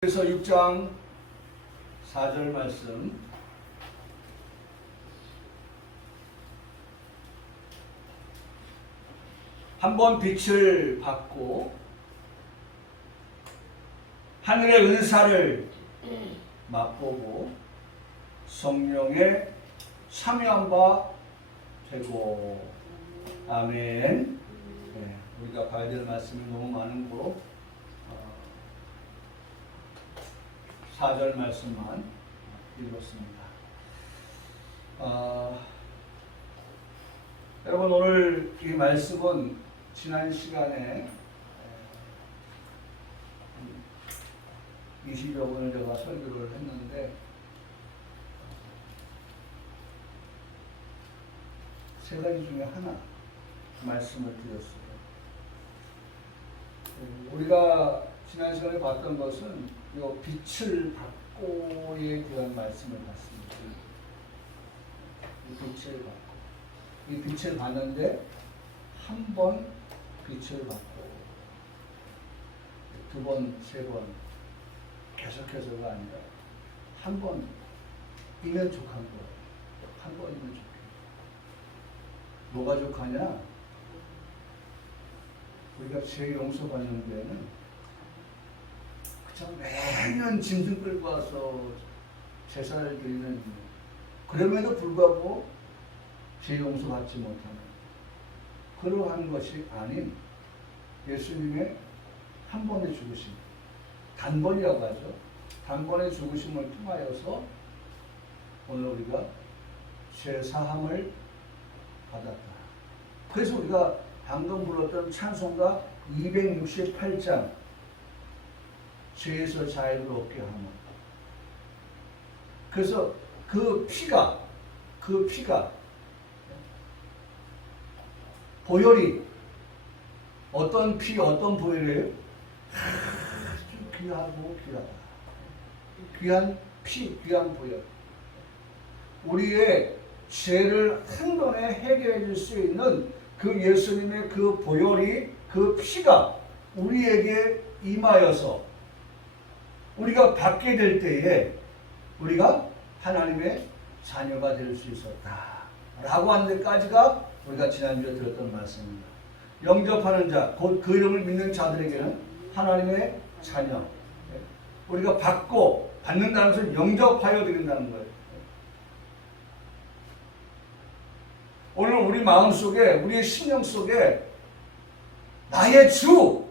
그래서 6장 4절 말씀 한번 빛을 받고 하늘의 은사를 맛보고 성령의 참여한 바 되고 아멘. 네, 우리가 봐야 될 말씀이 너무 많은 거로 4절 말씀만 읽었습니다. 여러분 오늘 이 말씀은 지난 시간에 20여 분을 제가 설교를 했는데 세 가지 중에 하나 말씀을 드렸어요. 우리가 지난 시간에 봤던 것은 이 빛을 받고에 대한 말씀을 봤습니다. 이 빛을 받고, 이 빛을 받는데 한 번 빛을 받고 두 번, 세 번 계속해서가 아니라 한 번이면 족한 거예요. 한 번이면 족해요. 뭐가 족하냐? 우리가 죄 용서 받는 데에는 매년 짐승 끌고 와서 제사를 드리는 그럼에도 불구하고 죄 용서 받지 못하는 그러한 것이 아닌 예수님의 한 번의 죽으심, 단번이라고 하죠. 단번의 죽으심을 통하여서 오늘 우리가 죄 사함을 받았다. 그래서 우리가 방금 불렀던 찬송가 268장 죄에서 자유를 얻게 하는. 그래서 그 피가 보혈이 어떤 피, 어떤 보혈이에요? 아주 귀하고 귀하다. 귀한 피, 귀한 보혈. 우리의 죄를 한 번에 해결해 줄 수 있는 그 예수님의 그 보혈이, 그 피가 우리에게 임하여서 우리가 받게 될 때에 우리가 하나님의 자녀가 될 수 있었다 라고 하는 데까지가 우리가 지난주에 들었던 말씀입니다. 영접하는 자, 곧 그 이름을 믿는 자들에게는 하나님의 자녀, 우리가 받는다는 것은 영접하여 드린다는 거예요. 오늘 우리 마음속에, 우리의 심령 속에 나의 주,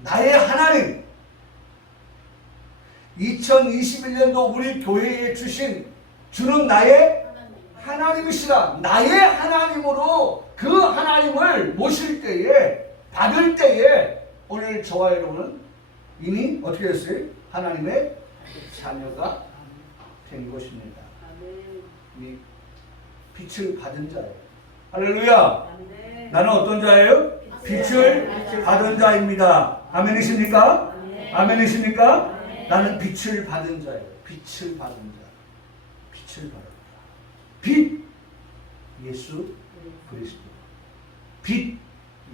나의 하나님, 2021년도 우리 교회에 주신 주는 나의 하나님이시라. 나의 하나님으로 그 하나님을 모실 때에, 받을 때에 오늘 저와 여러분은 이미 어떻게 됐어요? 하나님의 자녀가 된 것입니다. 이 빛을 받은 자예요. 할렐루야. 나는 어떤 자예요? 빛을 받은 자입니다. 아멘이십니까? 아멘이십니까? 나는 빛을 받은 자예요. 빛을 받은 자. 빛을 받은 자. 빛 예수 그리스도. 빛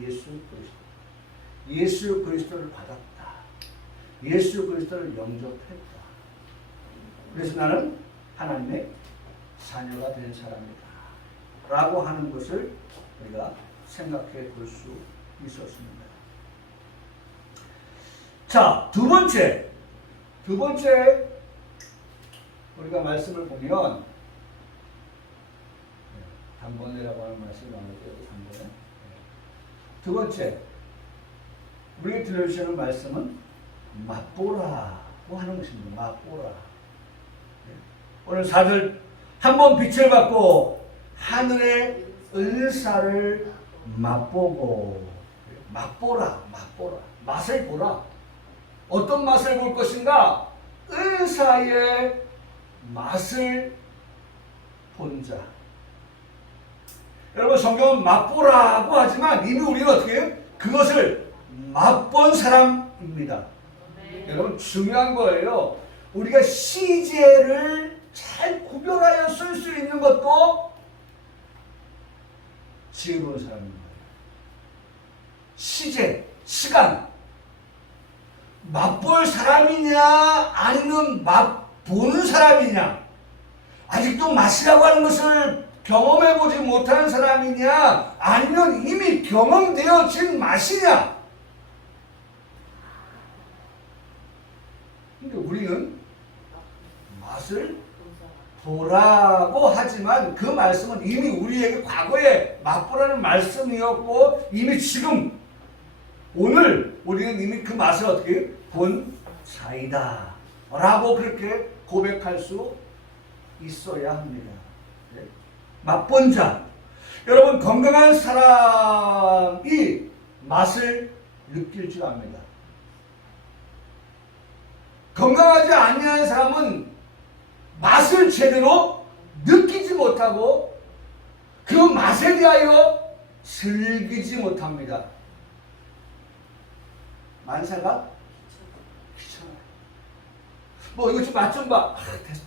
예수 그리스도. 예수 그리스도를 받았다. 예수 그리스도를 영접했다. 그래서 나는 하나님의 자녀가 된 사람이다 라고 하는 것을 우리가 생각해 볼 수 있었습니다. 자, 두 번째 우리가 말씀을 보면 단번에라고 하는 말씀이 나오는데요. 단번에. 두 번째 우리에게 들려주시는 말씀은 맛보라고 하는 것입니다. 맛보라. 오늘 4절 한번 빛을 받고 하늘의 은사를 맛보고 맛보라. 맛을 보라. 어떤 맛을 볼 것인가? 은사의 맛을 본 자. 여러분 성경은 맛보라고 하지만 이미 우리는 어떻게 해요? 그것을 맛본 사람입니다. 여러분 중요한 거예요. 우리가 시제를 잘 구별하여 쓸 수 있는 것도 지혜로운 사람입니다. 시제, 시간, 맛볼 사람이냐 아니면 맛보는 사람이냐, 아직도 맛이라고 하는 것을 경험해보지 못하는 사람이냐 아니면 이미 경험되어진 맛이냐. 근데 우리는 맛을 보라고 하지만 그 말씀은 이미 우리에게 과거에 맛보라는 말씀이었고 이미 지금 오늘 우리는 이미 그 맛을 어떻게 본 자이다 라고 그렇게 고백할 수 있어야 합니다. 네? 맛본 자. 여러분, 건강한 사람이 맛을 느낄 줄 압니다. 건강하지 아니한 사람은 맛을 제대로 느끼지 못하고 그 맛에 대하여 즐기지 못합니다. 만사가 귀찮아요. 뭐 이거 좀 맛 좀 봐. 됐어.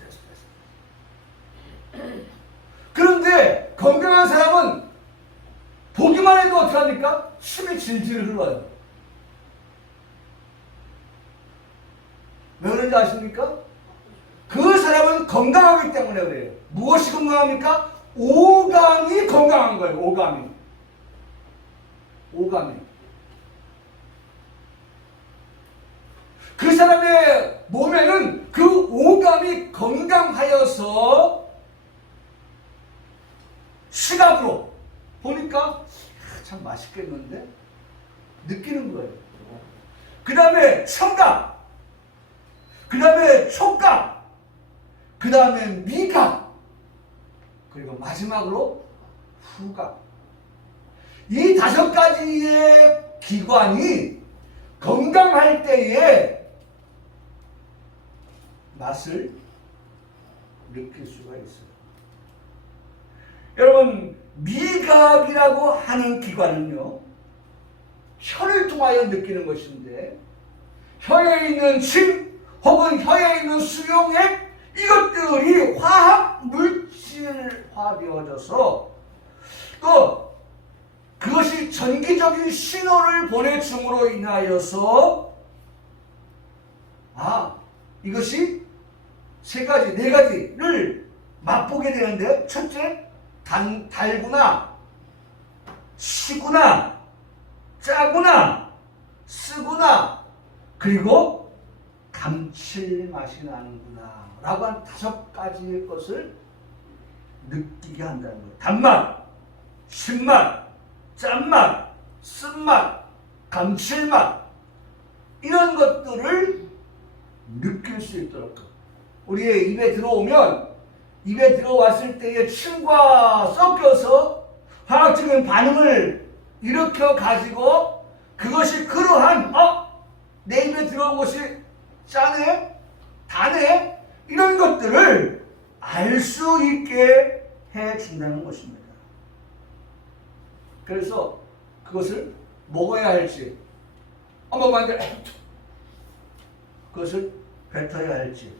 그런데 건강한 사람은 보기만 해도 어떻게 합니까? 침이 질질 흘러요. 왜 그런지 아십니까? 그 사람은 건강하기 때문에 그래요. 무엇이 건강합니까? 오감이 건강한 거예요. 오감이. 그 사람의 몸에는 그 오감이 건강하여서 시각으로 보니까 참 맛있겠는데 느끼는 거예요. 그 다음에 청각, 그 다음에 촉각, 그 다음에 미각, 그리고 마지막으로 후각. 이 5가지의 기관이 건강할 때에 맛을 느낄 수가 있어요. 여러분, 미각이라고 하는 기관은요, 혀를 통하여 느끼는 것인데, 혀에 있는 침 혹은 혀에 있는 수용액, 이것들이 화학 물질화되어져서 또 그것이 전기적인 신호를 보내줌으로 인하여서 이것이 3가지, 4가지를 맛보게 되는데, 첫째, 달구나, 시구나, 짜구나, 쓰구나, 그리고 감칠맛이 나는구나 라고 한 5가지의 것을 느끼게 한다는 거예요. 단맛, 신맛, 짠맛, 쓴맛, 감칠맛, 이런 것들을 느낄 수 있도록 우리의 입에 들어오면 입에 들어왔을 때의 침과 섞여서 화학적인 반응을 일으켜 가지고 그것이 그러한 내 입에 들어온 것이 짜네, 다네, 이런 것들을 알 수 있게 해준다는 것입니다. 그래서 그것을 먹어야 할지, 먹으면 안 돼, 그것을 뱉어야 할지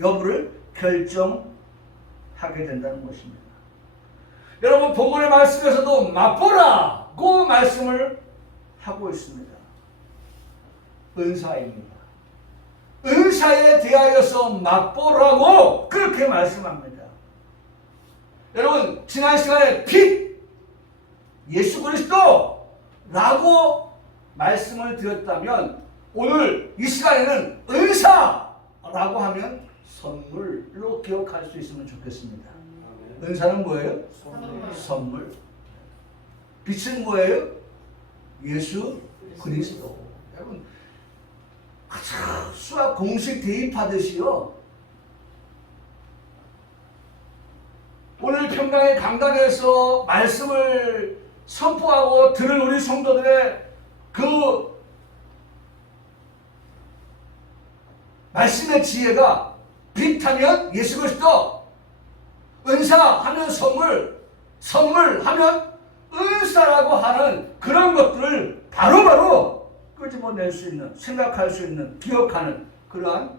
여부를 결정하게 된다는 것입니다. 여러분, 본문의 말씀에서도 맛보라고 말씀을 하고 있습니다. 은사입니다. 은사에 대하여서 맛보라고 그렇게 말씀합니다. 여러분, 지난 시간에 빛, 예수 그리스도라고 말씀을 드렸다면 오늘 이 시간에는 은사라고 하면 선물로 기억할 수 있으면 좋겠습니다. 은사는 뭐예요? 선물. 빛은 뭐예요? 예수 그리스도. 여러분, 수학 공식 대입하듯이요, 오늘 평강의 강단에서 말씀을 선포하고 들은 우리 성도들의 그 말씀의 지혜가 빛하면 예수 그리스도, 은사하면 선물, 선물하면 은사라고 하는 그런 것들을 바로바로 끄집어낼 수 있는, 생각할 수 있는, 기억하는 그러한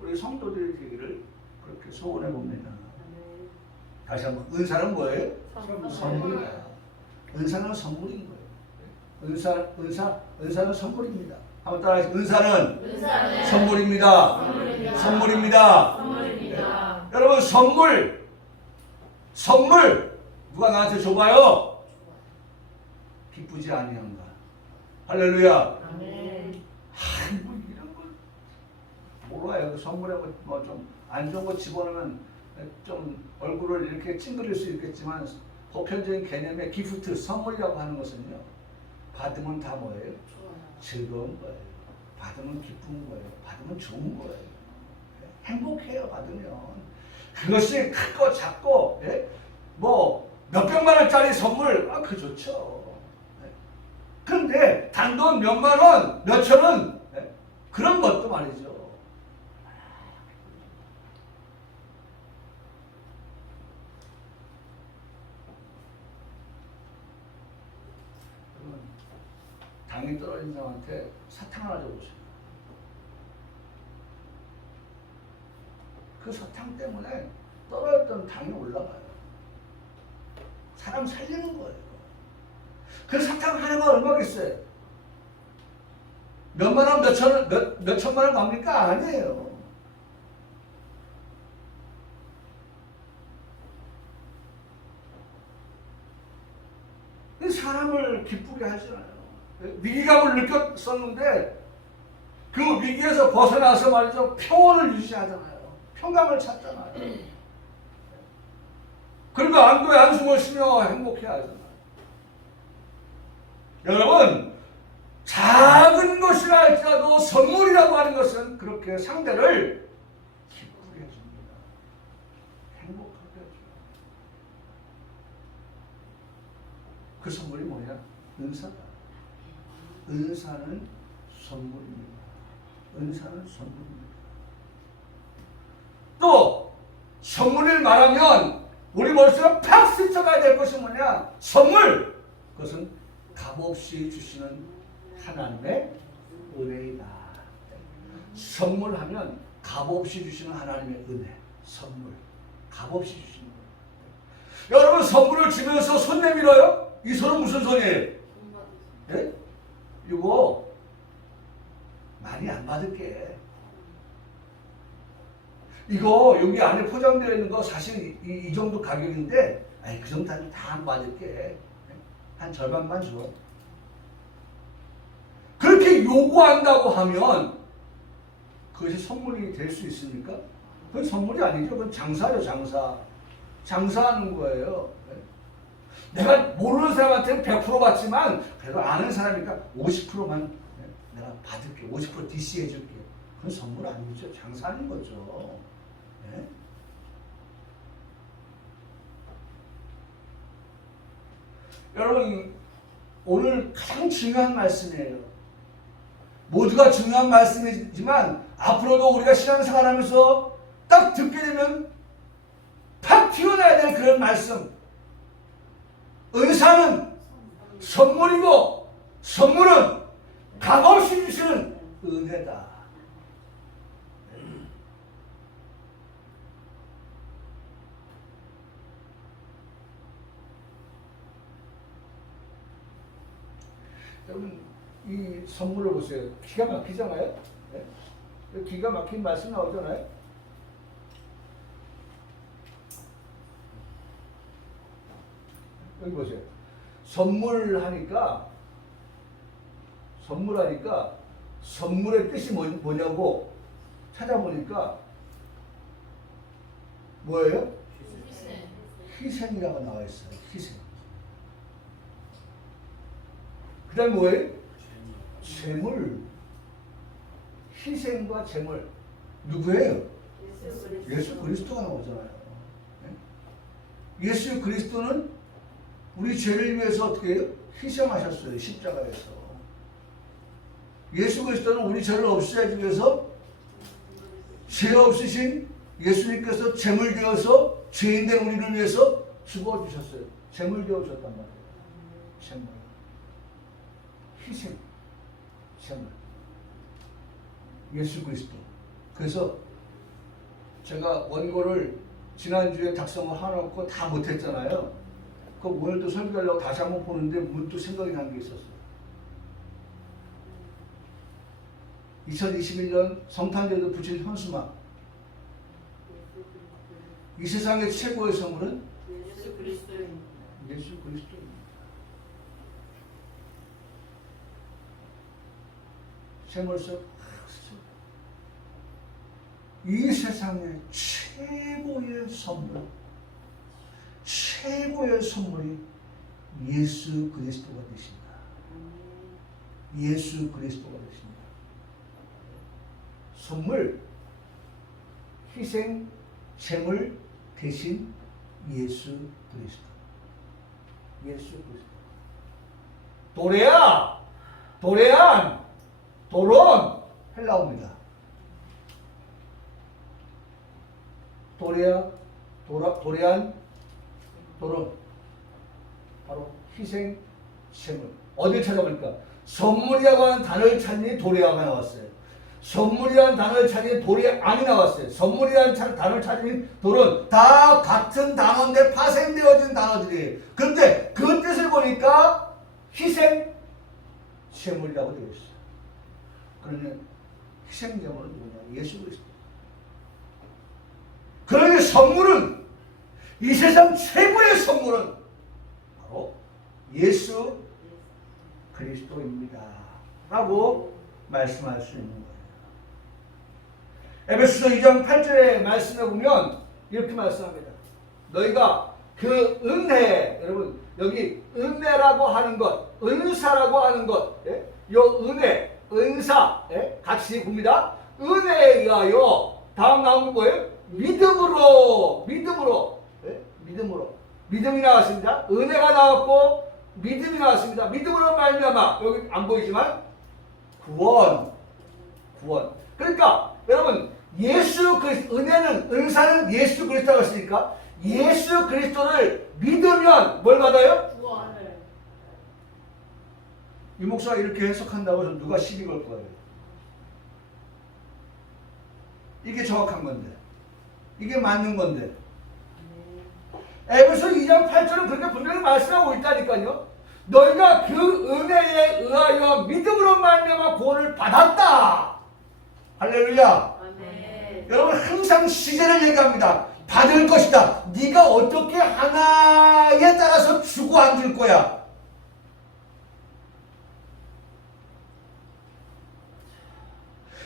우리 성도들이 되기를 그렇게 소원해 봅니다. 다시 한번, 은사는 뭐예요? 선물이다. 은사는 선물인 거예요. 은사는 선물입니다. 한번 따라하시죠. 은사는 은사는 선물입니다. 선물입니다. 선물입니다. 선물입니다. 여러분 선물 누가 나한테 줘봐요. 기쁘지 아니한가. 할렐루야. 아멘. 뭐 이런 거 몰라요. 선물에 뭐 좀 안 좋은 거 집어넣으면 좀 얼굴을 이렇게 찡그릴 수 있겠지만 보편적인 개념의 기프트, 선물이라고 하는 것은요. 받으면 다 뭐예요? 즐거운 거예요. 받으면 기쁜 거예요. 받으면 좋은 거예요. 행복해요. 받으면. 그것이 크고 작고 뭐 몇백만 원짜리 선물 그 좋죠. 그런데 단돈 몇만 원, 몇천 원 그런 것도 말이죠. 당이 떨어진 사람한테 사탕 하나 줘보세요. 그 사탕 때문에 떨어졌던 당이 올라가요. 사람 살리는 거예요. 그 사탕 하나가 얼마겠어요? 몇만 원, 몇 천만 원 갑니까? 아니에요. 사람을 기쁘게 하잖아요. 위기감을 느꼈었는데 그 위기에서 벗어나서 말이죠. 평온을 유지하잖아요. 평강을 찾잖아요. 그리고 안도의 한숨을 쉬며 행복해 하잖아요. 여러분, 작은 것이라 할지라도 선물이라고 하는 것은 그렇게 상대를 기쁘게 해줍니다. 행복하게 해줘요. 그 선물이 뭐냐? 은사다. 은사는 선물입니다. 은사는 선물입니다. 또 선물을 말하면 우리 머릿속에 팍 스쳐가야 될 것이 뭐냐? 선물! 그것은 값없이 주시는 하나님의 은혜이다. 선물하면 값없이 주시는 하나님의 은혜. 선물. 값없이 주시는 거예요. 여러분 선물을 주면서 손 내밀어요? 이 손은 무슨 손이에요? 예? 이거 많이 안 받을게. 이거 여기 안에 포장되어 있는 거 사실 이 정도 가격인데 그 정도는 다 안 받을게. 한 절반만 줘. 그렇게 요구한다고 하면 그것이 선물이 될 수 있습니까? 그건 선물이 아니죠. 그건 장사죠. 장사하는 거예요. 내가 모르는 사람한테는 100% 받지만 그래도 아는 사람이니까 50%만 내가 받을게. 50% DC 해줄게. 그건 선물 아니죠. 장사하는 거죠. 네? 여러분 오늘 가장 중요한 말씀이에요. 모두가 중요한 말씀이지만 앞으로도 우리가 신앙생활하면서 딱 듣게 되면 팍 튀어나야 될 그런 말씀. 은사는 선물이고 선물은 값없이 주시는 은혜다. 여러분 이 선물을 보세요. 기가 막히잖아요. 네? 기가 막힌 말씀 나오잖아요. 여기 보세요. 선물하니까 선물의 뜻이 뭐냐고 찾아보니까 뭐예요? 희생이라고 나와 있어요. 희생. 그 다음에 뭐예요? 재물. 희생과 재물. 누구예요? 예수 그리스도가 나오잖아요. 예수 그리스도는 우리 죄를 위해서 어떻게 해요? 희생하셨어요. 십자가에서. 예수 그리스도는 우리 죄를 없애기 위해서 죄 없으신 예수님께서 제물 되어서 죄인된 우리를 위해서 죽어주셨어요. 제물 되어주셨단 말이에요. 제물. 희생. 제물. 예수 그리스도. 그래서 제가 원고를 지난주에 작성을 해놓고 다 못했잖아요. 그 오늘도 설교하려고 다시 한번 보는데 문득 생각이 난 게 있었어요. 2021년 성탄절도 붙인 현수막. 이 세상의 최고의 선물은 예수 그리스도입니다. 예수 그리스도입니다. 세월석 이 세상의 최고의 선물, 최고의 선물이 예수 그리스도가 되십니다. 예수 그리스도가 되십니다. 선물, 희생, 제물 대신 예수 그리스도. 예수 그리스도. 도레아, 도레안, 도론, 헬라어입니다. 도레아, 도레안, 도론. 바로 희생, 제물. 어딜 찾아보니까 선물이라고 하는 단어를 찾니 도레아가 나왔어요. 선물이라는 단어를 찾으니 도레안이 나왔어요. 선물이라는 단어를 찾으니 도론. 다 같은 단어인데 파생되어진 단어들이에요. 그런데 그 뜻을 보니까 희생, 제물이라고 되어 있어요. 그러면 희생 제물은 누구냐? 예수 그리스도. 그러니 선물은, 이 세상 최고의 선물은 바로 예수 그리스도입니다. 라고 말씀할 수 있는 거예요. 에베소서 2장 8절의 말씀에 보면 이렇게 말씀합니다. 너희가 그 은혜, 여러분 여기 은혜라고 하는 것, 은사라고 하는 것, 예? 요 은혜, 은사, 예? 같이 봅니다. 은혜에 의하여 다음 나오는 거예요. 믿음으로, 예? 믿음이 나왔습니다. 은혜가 나왔고 믿음이 나왔습니다. 믿음으로 말미암아, 여기 안 보이지만 구원. 그러니까 여러분 예수 그리스도, 은혜는, 은사는 예수 그리스도가 했으니까 예수 그리스도를 믿으면 뭘 받아요? 구원을. 이 목사가 이렇게 해석한다고 해서 누가 시비 걸 거예요? 이게 정확한 건데, 이게 맞는 건데. 에베소 2장 8절은 그렇게 분명히 말씀하고 있다니까요. 너희가 그 은혜에 의하여 믿음으로 말미암아 구원을 받았다. 할렐루야. 아멘. 여러분 항상 시제를 얘기합니다. 받을 것이다. 네가 어떻게 하나에 따라서 주고 안 줄 거야.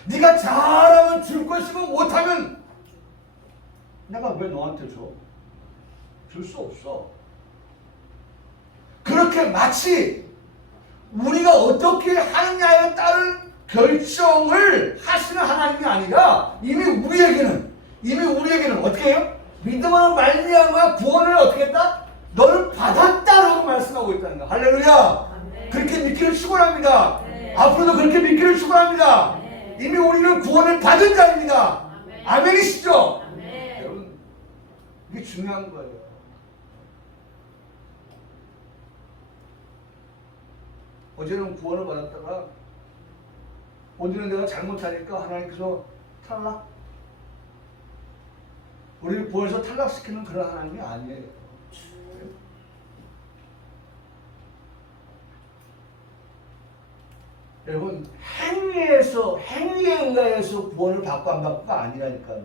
네가 잘하면 줄 것이고 못하면 내가 왜 너한테 줘? 줄 수 없어. 그렇게 마치 우리가 어떻게 하느냐에 따른 결정을 하시는 하나님이 아니라 이미 우리에게는 어떻게 해요? 믿음으로 말미암아 구원을 어떻게 했다? 너를 받았다라고 말씀하고 있다는 거야. 할렐루야. 아멘. 그렇게 믿기를 축원합니다. 네. 앞으로도 그렇게 믿기를 축원합니다. 네. 이미 우리는 구원을 받은 자입니다. 아멘. 아멘이시죠? 아멘. 여러분 이게 중요한 거예요. 어제는 구원을 받았다가 오늘은 내가 잘못하니까 하나님께서 탈락? 우리를 구원해서 탈락시키는 그런 하나님이 아니에요. 여러분 행위에 의해서 구원을 받고 안 받고가 아니라니까요.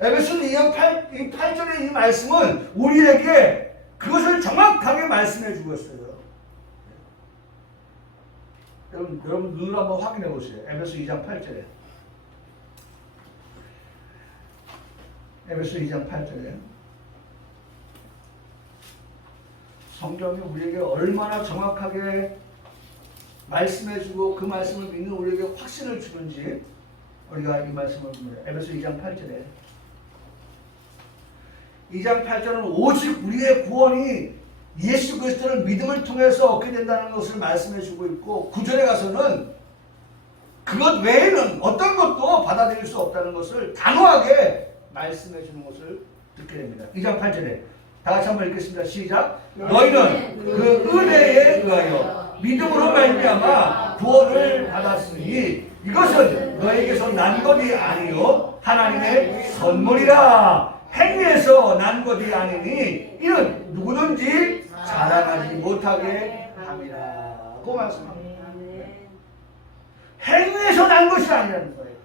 에베소 2장 8절의 이 말씀은 우리에게 그것을 정확하게 말씀해 주고 있어요. 여러분 눈으로 한번 확인해 보세요. 에베소 2장 8절에. 에베소 2장 8절에. 성경이 우리에게 얼마나 정확하게 말씀해 주고 그 말씀을 믿는 우리에게 확신을 주는지 우리가 이 말씀을 봅니다. 에베소 2장 8절에. 2장 8절은 오직 우리의 구원이 예수 그리스도를 믿음을 통해서 얻게 된다는 것을 말씀해 주고 있고 9절에 가서는 그것 외에는 어떤 것도 받아들일 수 없다는 것을 단호하게 말씀해 주는 것을 듣게 됩니다. 2장 8절에 다 같이 한번 읽겠습니다. 시작. 너희는 그 은혜에 의하여 믿음으로 말미암아 구원을 받았으니 이것은 너에게서 난 것이 아니요 하나님의 선물이라. 행위에서 난 것이 아니니 이는 누구든지 자랑하지 못하게 함이라. 그 말씀합니다. 행위에서 난 것이 아니라는 거예요.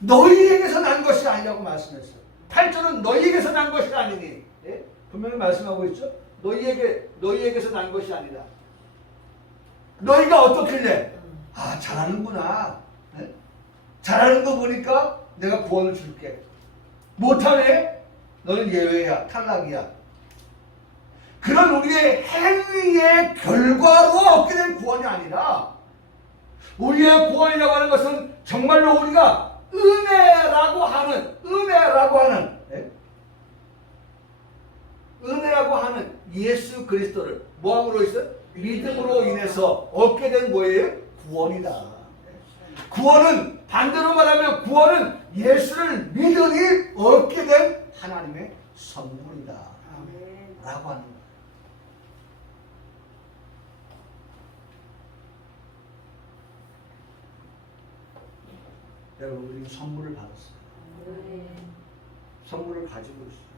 너희에게서 난 것이 아니라고 말씀했어요. 8절은 너희에게서 난 것이 아니니. 예? 분명히 말씀하고 있죠. 너희에게서 난 것이 아니라. 너희가 어떻길래? 아, 잘하는구나. 예? 잘하는 거 보니까 내가 구원을 줄게. 못하네? 너는 예외야. 탈락이야. 그런 우리의 행위의 결과로 얻게 된 구원이 아니라 우리의 구원이라고 하는 것은 정말로 우리가 은혜라고 하는 네? 은혜라고 하는 예수 그리스도를 뭐함으로 있어? 믿음으로 인해서 얻게 된 뭐예요? 구원이다. 구원은 반대로 말하면 구원은 예수를 믿으니 얻게 된 하나님의 선물이다 라고 하는 거예요. 여러분, 우리는 선물을 받았어요. 선물을 가지고 있어요.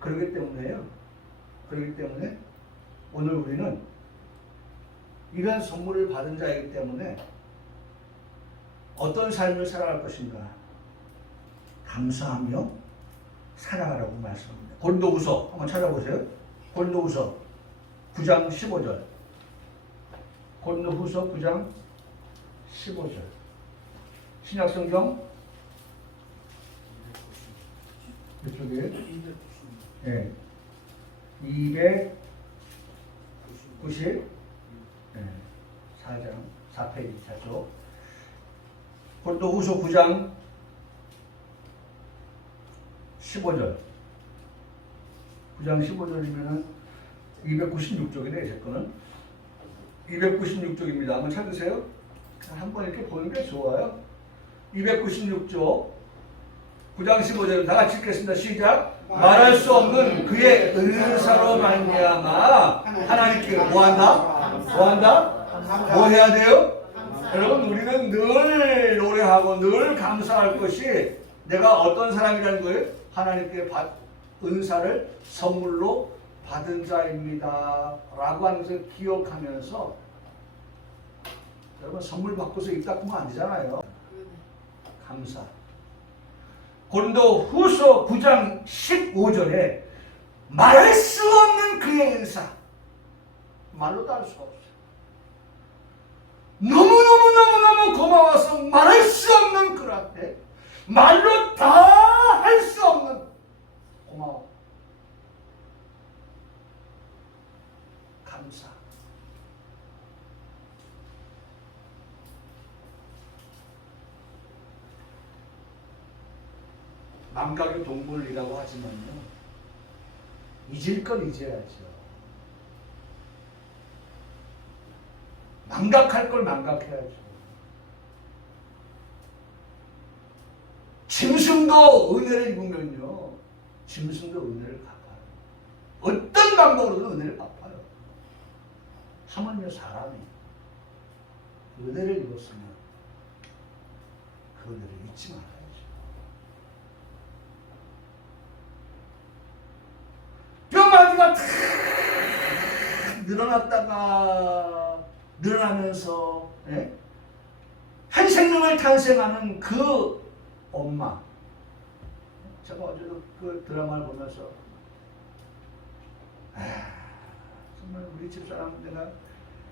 그렇기 때문에 오늘 우리는 이러한 선물을 받은 자이기 때문에 어떤 삶을 살아갈 것인가? 감사하며 살아가라고 말씀합니다. 고린도후서 한번 찾아보세요. 고린도후서 9장 15절. 고린도후서 9장 15절. 신약성경 이쪽에 예. 290 4장 4페이지 찾죠. 고린도후서 9장 15절. 9장 15절이면은 296쪽이네, 제 거는. 296쪽입니다. 한번 찾으세요. 한번 이렇게 보는 게 좋아요. 296쪽. 9장 15절 다 같이 읽겠습니다. 시작. 말할 수 없는 그의 은사로 말미암아 하나님께 뭐한다? 뭐 해야 돼요? 여러분, 우리는 늘 노래하고 늘 감사할 것이 내가 어떤 사람이라는 거예요? 하나님께 은사를 선물로 받은 자입니다 라고 하는 것을 기억하면서, 여러분, 선물 받고서 입 닦으면 안 되잖아요. 감사. 고린도후서 9장 15절에 말할 수 없는 그의 은사, 말로도 할 수 없어요. 너무너무 고마워서 말할 수 없는 그한테 말로 다 할 수 없는 고마워, 감사. 망각의 동물이라고 하지만요, 잊을 건 잊어야죠. 망각할 걸 망각해야죠. 짐승도 은혜를 입으면요, 짐승도 은혜를 갚아요. 어떤 방법으로든 은혜를 갚아요. 하물며 사람이 은혜를 입었으면 그 은혜를 잊지 말아야죠. 뼈마디가 탁 늘어나면서 한 생명을 탄생하는 그 엄마. 제가 어제도 그 드라마를 보면서 정말 우리 집사람 내가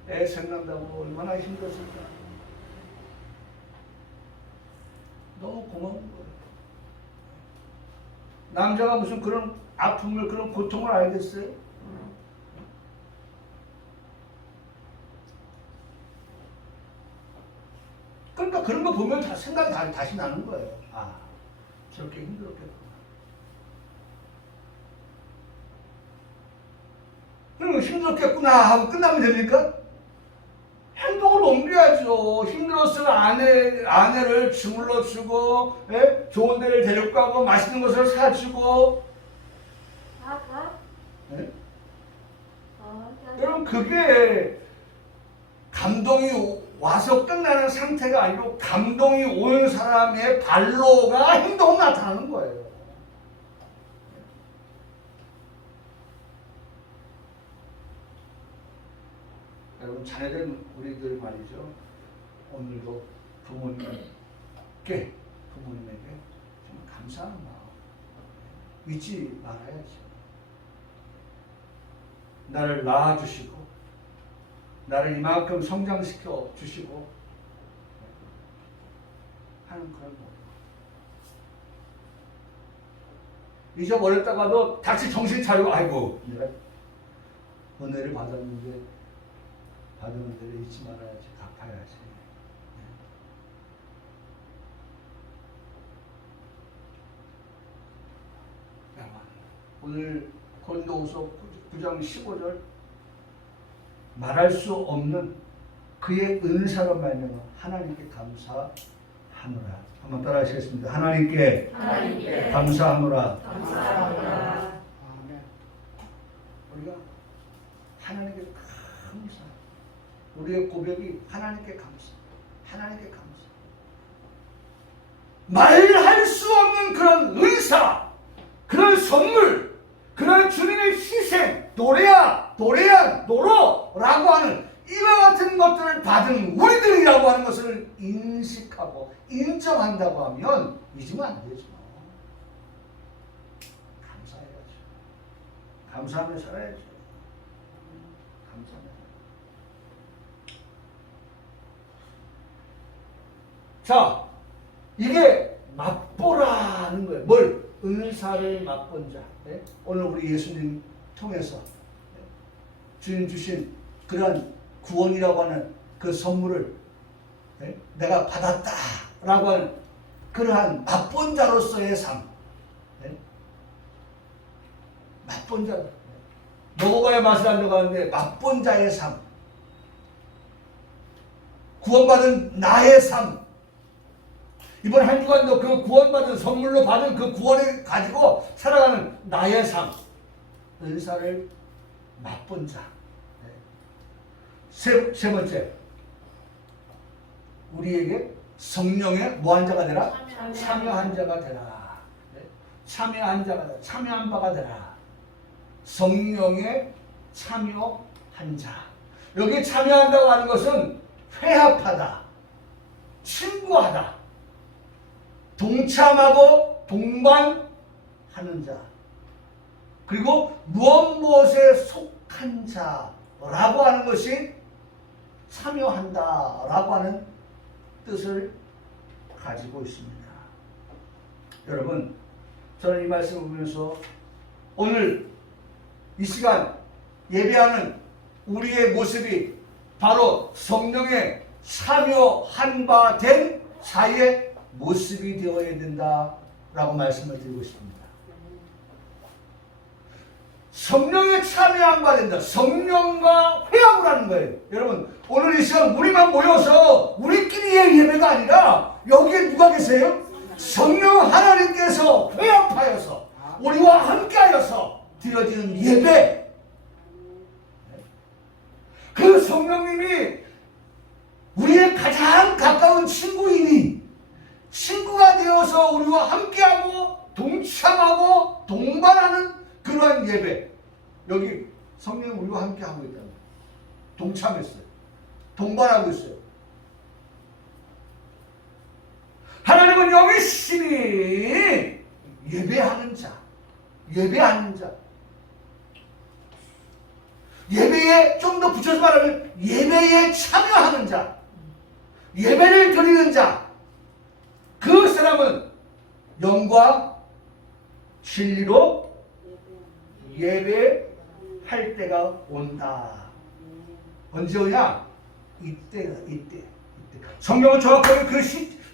애 생난다고 얼마나 힘들었을까. 너무 고마운 거예요. 남자가 무슨 그런 아픔을, 그런 고통을 알겠어요? 그러니까 그런 거 보면 생각이 다시 나는 거예요. 아, 저렇게 힘들었겠구나. 그럼 힘들었겠구나 하고 끝나면 됩니까? 행동으로 옮겨야죠. 힘들었으면 아내를 주물러 주고, 좋은 데를 데리고 가고, 맛있는 것을 사주고. 여러분, 그게 감동이 와서 끝나는 상태가 아니고 감동이 온 사람의 발로가 행동으로 나타나는 거예요. 여러분 자녀된 우리들 말이죠. 오늘도 부모님에게 정말 감사하는 마음 잊지 말아야죠. 나를 낳아주시고 나를 이만큼 성장시켜 주시고 하는 그런 거. 잊어버렸다가도 다시 정신 차리고 아이고 내가 은혜를 받은 은혜를 잊지 말아야지, 갚아야지. 오늘 고린도후서 9장 15절 말할 수 없는 그의 은사로 말미암아 하나님께 감사하노라. 한번 따라하시겠습니다. 하나님께 감사하노라. 아멘. 우리가 하나님께 감사. 우리의 고백이 하나님께 감사. 하나님께 감사. 말할 수 없는 그런 은사, 그런 선물, 그런 주님의 희생, 노로라고 하는 이와 같은 것들을 받은 우리들이라고 하는 것을 인식하고 인정한다고 하면 잊으면 안 되죠. 감사해야죠. 감사하며 살아야죠. 감사하며. 자, 이게 맛보라는 거예요. 뭘? 은사를 맛본 자. 네? 오늘 우리 예수님 통해서 주님 주신 그런 구원이라고 하는 그 선물을 내가 받았다라고 하는 그러한 맛본 자로서의 삶. 맛본 자. 먹어봐야 맛을 안다고 하는데 맛본 자의 삶. 구원받은 나의 삶. 이번 한 주간도 그 구원받은 선물로 받은 그 구원을 가지고 살아가는 나의 삶. 은사를 맛본 자. 세 번째, 우리에게 성령의 뭐한 자가 되라? 참여한 자가 되라. 참여한 자가 되라. 참여한 바가 되라. 성령의 참여한 자. 여기 참여한다고 하는 것은 회합하다, 친구하다, 동참하고 동반하는 자, 그리고 무엇에 속한 자라고 하는 것이 참여한다라고 하는 뜻을 가지고 있습니다. 여러분, 저는 이 말씀을 보면서 오늘 이 시간 예배하는 우리의 모습이 바로 성령에 참여한 바 된 자의 모습이 되어야 된다라고 말씀을 드리고 싶습니다. 성령에 참여한 바 된다. 성령과 회합을 하는 거예요. 여러분, 오늘 이 시간 우리만 모여서 우리끼리의 예배가 아니라 여기에 누가 계세요? 성령 하나님께서 회합하여서 우리와 함께하여서 드려지는 예배. 그 성령님이 우리의 가장 가까운 친구이니 친구가 되어서 우리와 함께하고 동참하고 동반하는 그러한 예배. 여기 성령이 우리와 함께하고 있다는 거예요. 동참했어요. 동반하고 있어요. 하나님은 여기시니 예배하는 자, 예배하는 자. 예배에 좀 더 붙여서 말하면 예배에 참여하는 자, 예배를 드리는 자. 그 사람은 영과 진리로 예배할 때가 온다. 언제 오냐? 이때다. 이때. 성경은 정확하게 그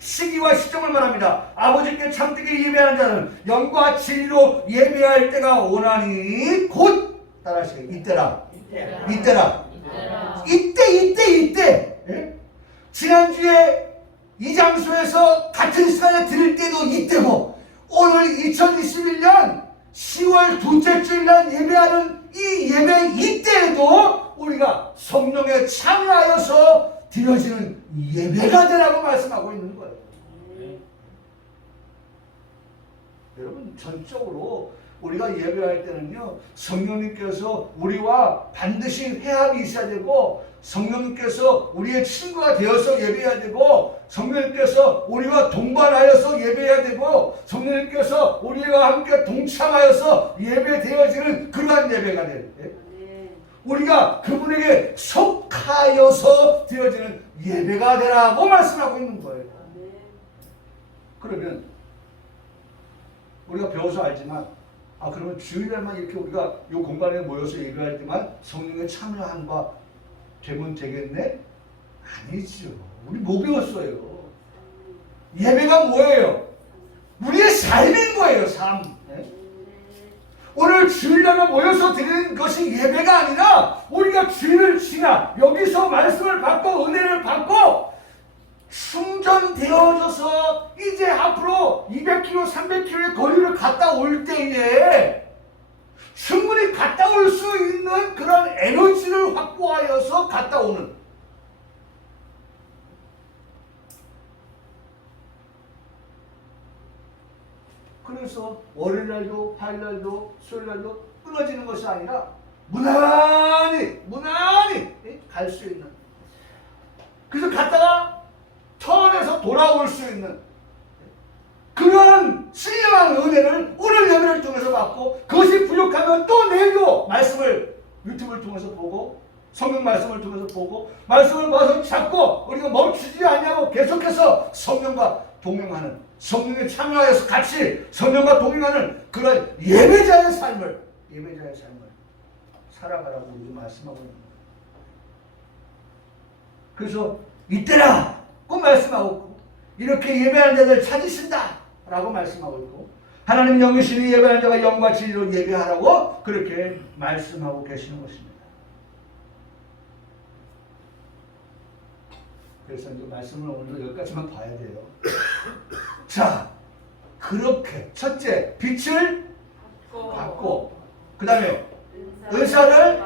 시기와 시점을 말합니다. 아버지께 참되게 예배하는 자는 영과 진리로 예배할 때가 오나니 곧 따라하시게. 이때라. 이때. 예? 지난주에 이 장소에서 같은 시간에 드릴 때도 이때고, 오늘 2021년 10월 둘째 주일날 예배하는 이 예배 이때에도 우리가 성령에 참여하여서 드려지는 예배가 되라고 말씀하고 있는 거예요. 여러분, 전적으로 우리가 예배할 때는요, 성령님께서 우리와 반드시 회합이 있어야 되고, 성령님께서 우리의 친구가 되어서 예배해야 되고, 성령님께서 우리와 동반하여서 예배해야 되고, 성령님께서 우리와 함께 동참하여서 예배되어지는 그러한 예배가 돼야 돼. 우리가 그분에게 속하여서 되어지는 예배가 되라고 말씀하고 있는 거예요. 그러면 우리가 배워서 알지만, 그러면 주일날만 이렇게 우리가 이 공간에 모여서 예배할 때만 성령에 참여한 바 되면 되겠네? 아니죠. 우리 뭐 배웠어요? 예배가 뭐예요? 우리의 삶인 거예요, 삶. 네? 오늘 주일날에 모여서 드리는 것이 예배가 아니라 우리가 주일을 지나 여기서 말씀을 받고 은혜를 받고 충전되어져서 이제 앞으로 200km, 300km의 거리를 갔다 올 때에 충분히 갔다 올 수 있는 그런 에너지를 확보하여서 갔다 오는, 그래서 월요일날도 화요일날도 수요일날도 끊어지는 것이 아니라 무난히 갈 수 있는, 그래서 갔다가 턴해서 돌아올 수 있는 그러한 신령한 은혜를 오늘 예배를 통해서 받고, 그것이 부족하면 또 내일도 말씀을 유튜브를 통해서 보고, 성경 말씀을 통해서 보고, 말씀을 봐서 잡고 우리가 멈추지 않냐고 계속해서 성령과 동행하는, 성령에 참여하여서 같이 성령과 동행하는 그런 예배자의 삶을 살아가라고 우리 말씀하고 있는 거예요. 그래서 이때라고 말씀하고, 이렇게 예배하는 자들 찾으신다 라고 말씀하고 있고, 하나님 영이시니 예배하는 자가 영과 진리로 예배하라고 그렇게 말씀하고 계시는 것입니다. 그래서 이제 말씀을 오늘도 여기까지만 봐야 돼요. 자, 그렇게 첫째 빛을 받고, 그 다음에 은사를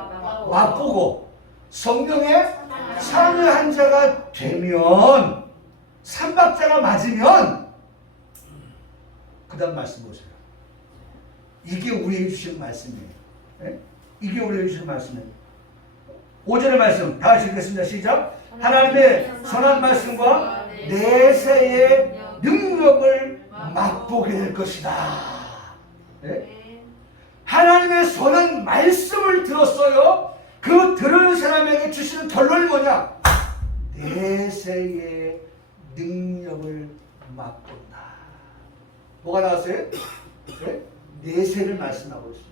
맛보고 성령에 참여한 자가 되면, 삼박자가 맞으면, 그 다음 말씀 보세요. 이게 우리에게 주신 말씀이에요. 네? 이게 우리에게 주신 말씀이에요. 5절의 말씀 다 같이 읽겠습니다. 시작. 하나님의 선한 말씀과 내세의 능력을 맛보게 될 것이다. 네? 하나님의 선한 말씀을 들었어요. 그 들은 사람에게 주시는 결론이 뭐냐? 내세의 능력을 맛본다. 뭐가 나왔어요? 네? 내세를 말씀하고 있어요.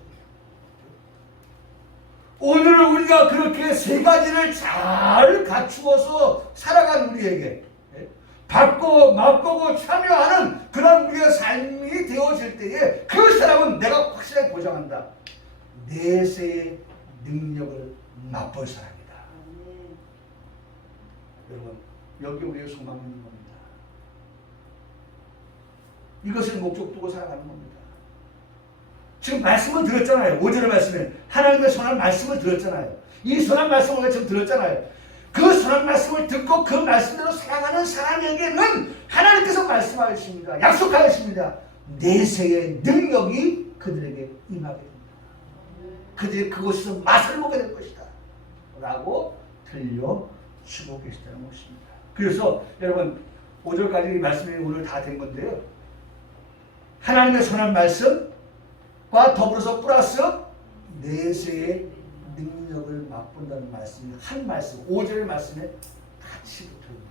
오늘 우리가 그렇게 세 가지를 잘 갖추어서 살아간 우리에게 받고 맛보고 참여하는 그런 우리의 삶이 되어질 때에 그 사람은 내가 확실하게 보장한다. 내세의 능력을 맛볼 사람이다. 여러분, 여기 우리의 소망이 있는 겁니다. 이것을 목적 두고 살아가는 겁니다. 지금 말씀을 들었잖아요. 5절의 말씀에 하나님의 선한 말씀을 들었잖아요. 이 선한 말씀을 우리가 지금 들었잖아요. 그 선한 말씀을 듣고 그 말씀대로 살아가는 사람에게는 하나님께서 말씀하십니다. 약속하십니다. 내세의 능력이 그들에게 임하게 됩니다. 그들이 그곳에서 맛을 보게 될 것이다 라고 들려주고 계시다는 것입니다. 그래서 여러분 5절까지 이 말씀이 오늘 다 된 건데요. 하나님의 선한 말씀과 더불어서 플러스 내세의 능력을 맛본다는 말씀이 한 말씀, 5절의 말씀에 같이 붙어있는